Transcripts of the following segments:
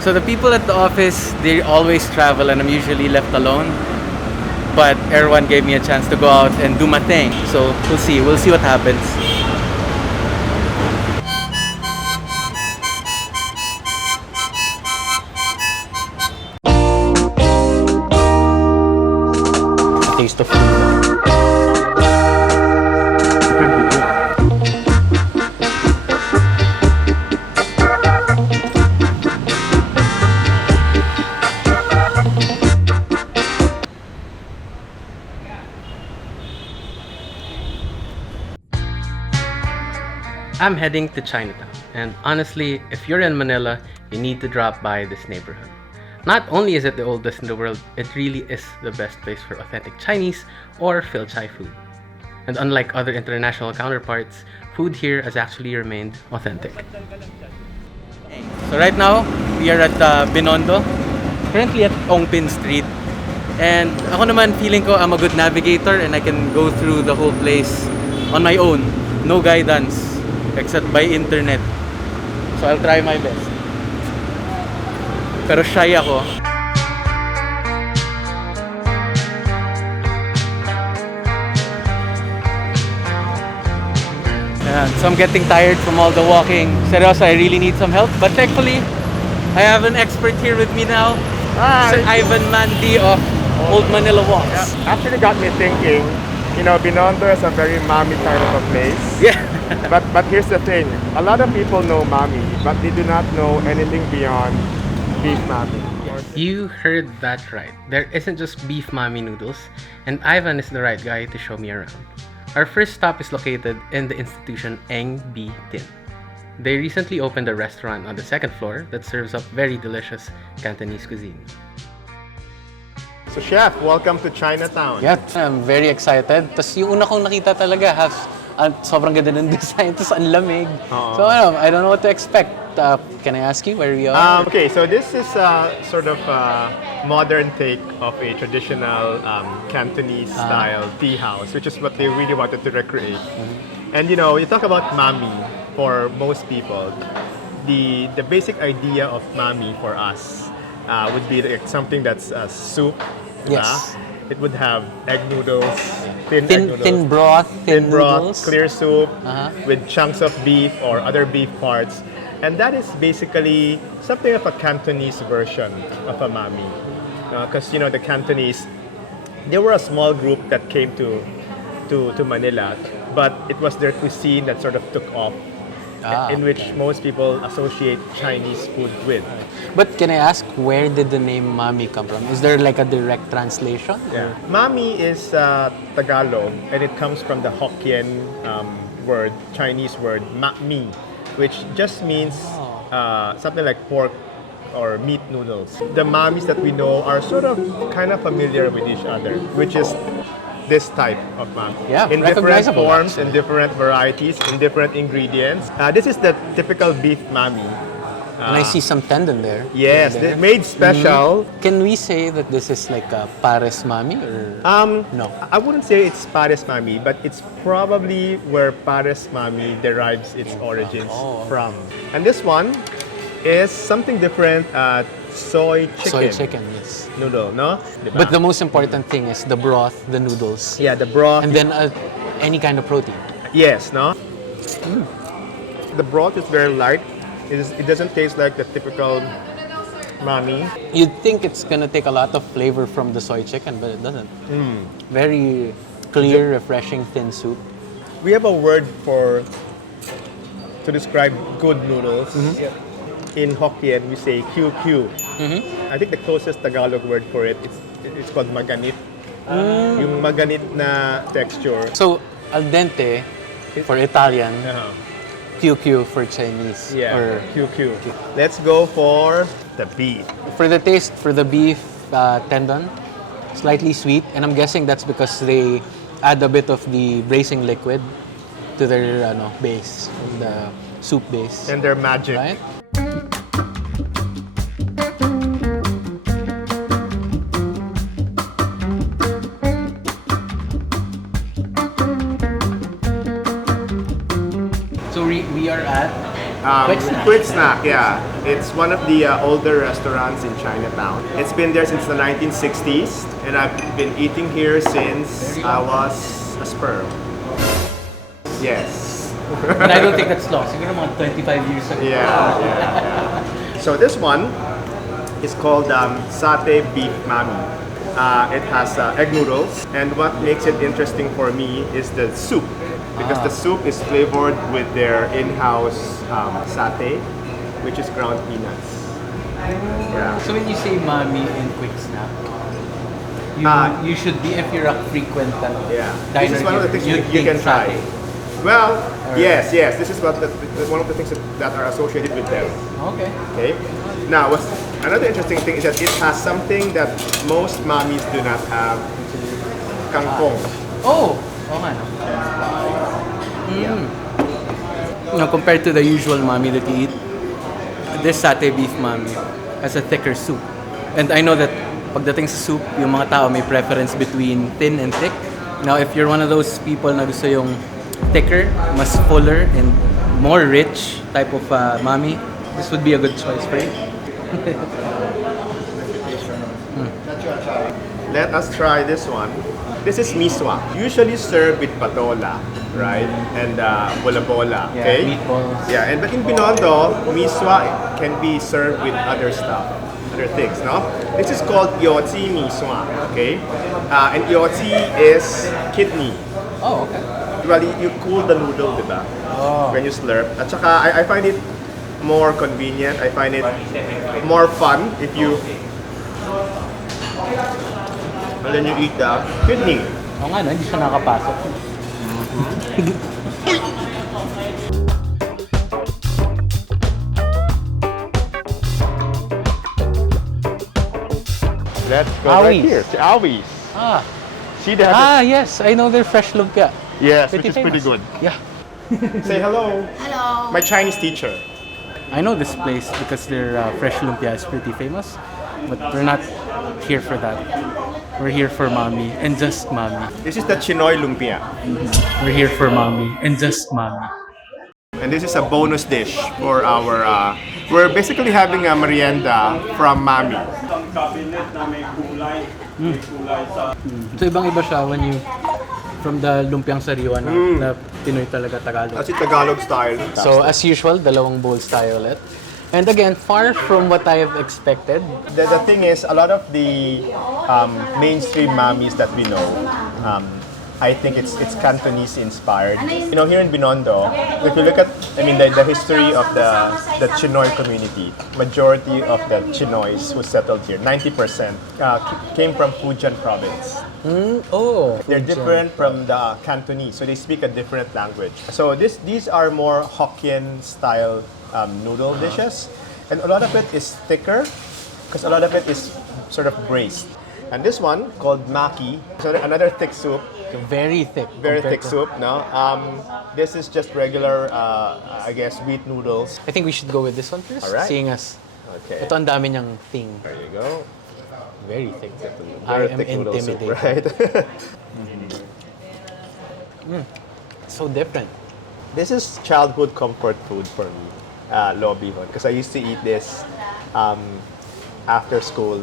So the people at the office, they always travel and I'm usually left alone. But Erwan gave me a chance to go out and do my thing. So we'll see what happens. Taste of food. I'm heading to Chinatown, and honestly, if you're in Manila, you need to drop by this neighborhood. Not only is it the oldest in the world, it really is the best place for authentic Chinese or Phil-Chai food. And unlike other international counterparts, food here has actually remained authentic. So right now, we are at Binondo, currently at Ongpin Street. And ako naman, feeling ko I'm a good navigator and I can go through the whole place on my own. No guidance, except by internet. So I'll try my best. Pero shy ako. Ayan. So I'm getting tired from all the walking. Seryoso, I really need some help. But thankfully, I have an expert here with me now. Hi. Sir Ivan Mandi of Old Manila Walks. Yeah. Actually got me thinking, you know, Binondo is a very Mami kind of a place. Yeah. But here's the thing. A lot of people know Mami, but they do not know anything beyond beef Mami. You heard that right. There isn't just beef Mami Noodles, and Ivan is the right guy to show me around. Our first stop is located in the institution Eng Bi Tin. They recently opened a restaurant on the second floor that serves up very delicious Cantonese cuisine. So Chef, welcome to Chinatown. Yeah, I'm very excited. Tapos yung una kong nakita talaga, sobrang ganda ng design, tapos ang lamig. So I don't know what to expect. Can I ask you where we are? Okay, so this is sort of a modern take of a traditional Cantonese style tea house, which is what they really wanted to recreate. And you know, you talk about Mami for most people. The basic idea of Mami for us would be like something that's soup. Yes. It would have egg noodles, egg noodles, thin broth, noodles. clear soup with chunks of beef or other beef parts. And that is basically something of a Cantonese version of a Mami. Because, you know, the Cantonese, they were a small group that came to Manila, but it was their cuisine that sort of took off, in which most people associate Chinese food with. But can I ask, where did the name Mami come from? Is there like a direct translation? Yeah. Mami is Tagalog, and it comes from the Hokkien word, Chinese word, ma-mi, which just means something like pork or meat noodles. The Mamis that we know are sort of kind of familiar with each other, which is this type of Mami. Yeah, in different recognizable, forms, actually. in different varieties, in different ingredients. This is the typical beef Mami. And I see some tendon there. Yes, There. made special. Can we say that this is like a Pares Mami or no? I wouldn't say it's Pares Mami, but it's probably where Pares Mami derives its origins from. And this one is something different, soy chicken. Soy chicken, yes. Noodle, no? Diba? But the most important thing is the broth, the noodles. Yeah, the broth. And then any kind of protein. Yes, no? The broth is very light. It doesn't taste like the typical Mami. You'd think it's gonna take a lot of flavor from the soy chicken, but it doesn't. Very clear, refreshing, thin soup. We have a word to describe good noodles. In Hokkien, we say QQ. I think the closest Tagalog word for it it's called maganit. Yung maganit na texture. So, al dente for Italian, QQ for Chinese. Yeah, Or QQ. Let's go for the beef. for the taste, for the beef tendon, slightly sweet. And I'm guessing that's because they add a bit of the braising liquid to their base, the soup base. And their magic. Right? So we are at Quick snack. Quick snack, yeah. It's one of the older restaurants in Chinatown. It's been there since the 1960s, and I've been eating here since I was a sperm. Yes. But I don't think that's long. Siguro mga 25 years ago. Yeah. So this one is called satay beef mami. It has egg noodles, and what makes it interesting for me is the soup, because the soup is flavored with their in-house satay, which is ground peanuts. Yeah. So when you say mami and quick snack, you should be, if you're a frequent Yeah. diner, This is one of the things you think can try. satay. Well, yes. This is one of the things that are associated with them. Okay. Okay. Now, another interesting thing is that it has something that most mommies do not have: kangkong. Oh nga no. Now, compared to the usual mami that you eat, this satay beef mami has a thicker soup. And I know that pagdating sa soup, yung mga tao may preference between thin and thick. Now, if you're one of those people na gusto yung thicker, mas fuller, and more rich type of mami, this would be a good choice for you. Let us try this one. This is miswa, usually served with patola, right? And bola-bola, okay? Meatballs. Yeah, but in Binondo, miswa can be served with other stuff, other things, no? This is called yotzi miswa, okay? And yotzi is kidney. Oh, okay. Well, you cool the noodle, diba? When you slurp. At saka, I find it more convenient. I find it more fun if you... And then you eat the kidney. Oo nga no, hindi siya nakapasok. Let's go right Alwies. here to Alwies. See that? Yes, I know they're fresh lumpia. Yes, Pretty which is pretty famous. good. Yeah. Say hello. Hello. My Chinese teacher. I know this place because their fresh lumpia is pretty famous, but we're not here for that. We're here for Mami and just Mami. This is the Chinoy Lumpia. We're here for Mami and just Mami. And this is a bonus dish for our... we're basically having a merienda from Mami. So ibang-iba siya when you from the lumpiang sariwa na Pinoy talaga Tagalog. Kasi Tagalog style. So as usual, dalawang bowls tayo ulit. And again, far from what I have expected. The thing is, a lot of the mainstream Mamis that we know, I think it's Cantonese inspired. You know, here in Binondo, if you look at, the history of the Chinoy community, majority of the Chinoys who settled here, 90%, came from Fujian province. They're different from the Cantonese, so they speak a different language. So these are more Hokkien style noodle dishes, and a lot of it is thicker because a lot of it is sort of braised. And this one called maki, so another thick soup. Very thick. Very compared thick soup, no? This is just regular, I guess, wheat noodles. I think we should go with this one first. Alright. Seeing as Okay. ito ang dami niyang thing. There you go. Very thick. Very I am thick noodle soup, intimidated. right? So different. This is childhood comfort food for me, lobihon, because I used to eat this after school.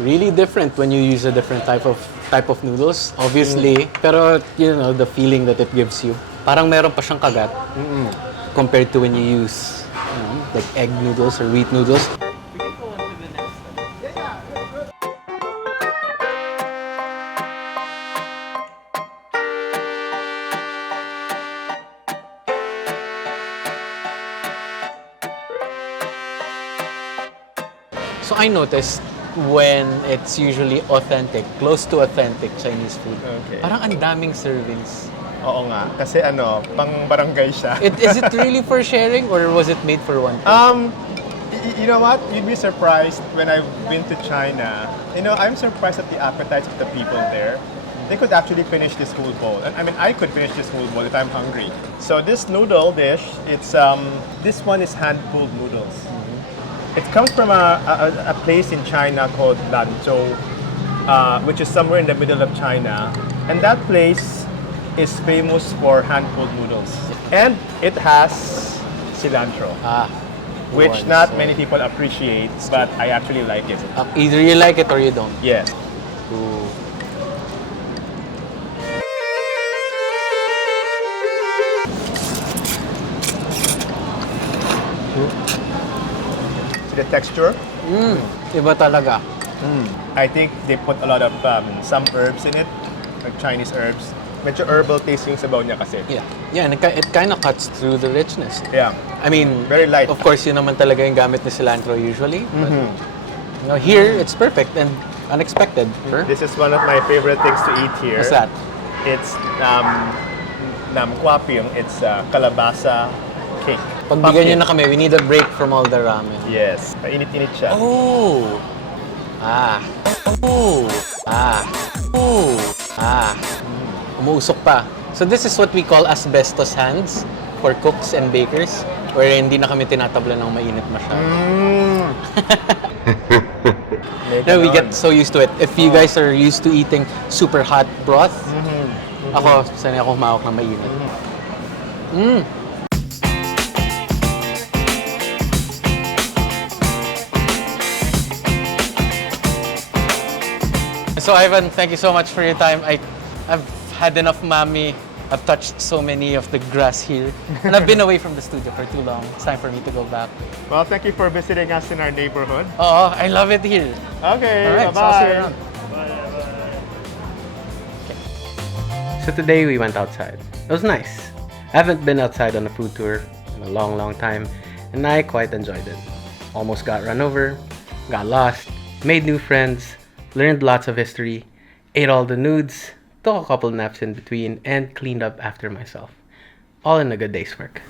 Really different when you use a different type of noodles, obviously. Pero you know the feeling that it gives you. Parang meron pa siyang kagat compared to when you use like egg noodles or wheat noodles. So I noticed when it's usually authentic, close to authentic Chinese food, Okay. parang ang daming servings. Oo nga, kasi pang barangay siya. Is it really for sharing or was it made for one? You know what? You'd be surprised when I've been to China. You know, I'm surprised at the appetites of the people there. They could actually finish this whole bowl. I mean, I could finish this whole bowl if I'm hungry. So this noodle dish, it's this one is hand-pulled noodles. It comes from a place in China called Lanzhou, which is somewhere in the middle of China. And that place is famous for hand-pulled noodles. And it has cilantro, which not many people appreciate, but I actually like it. Either you like it or you don't. Yes. Ooh. See the texture? Iba talaga. I think they put a lot of some herbs in it, like Chinese herbs. Medyo herbal taste yung sabaw niya kasi. Yeah, and it kind of cuts through the richness. Yeah. I mean, Very light. Of course, yun naman talaga yung gamit ni cilantro usually. But, you know, here, it's perfect and unexpected. This is one of my favorite things to eat here. What's that? It's namkwapyong. It's kalabasa cake. Pagbigyan nyo na kami, we need a break from all the ramen. Yes. Mainit-init siya. Oh! Umuusok pa. So this is what we call asbestos hands for cooks and bakers, where hindi na kami tinatabla ng mainit masyado. No, we get so used to it. If you guys are used to eating super hot broth, ako, sanay ako humawak ng mainit. So Ivan, thank you so much for your time. I've had enough Mami. I've touched so many of the grass here. And I've been away from the studio for too long. It's time for me to go back. Well, thank you for visiting us in our neighborhood. Oh, I love it here. Okay, All right, bye-bye. so I'll see you around. So today we went outside. It was nice. I haven't been outside on a food tour in a long time, and I quite enjoyed it. Almost got run over, got lost, made new friends, learned lots of history, ate all the nudes, took a couple naps in between, and cleaned up after myself. All in a good day's work.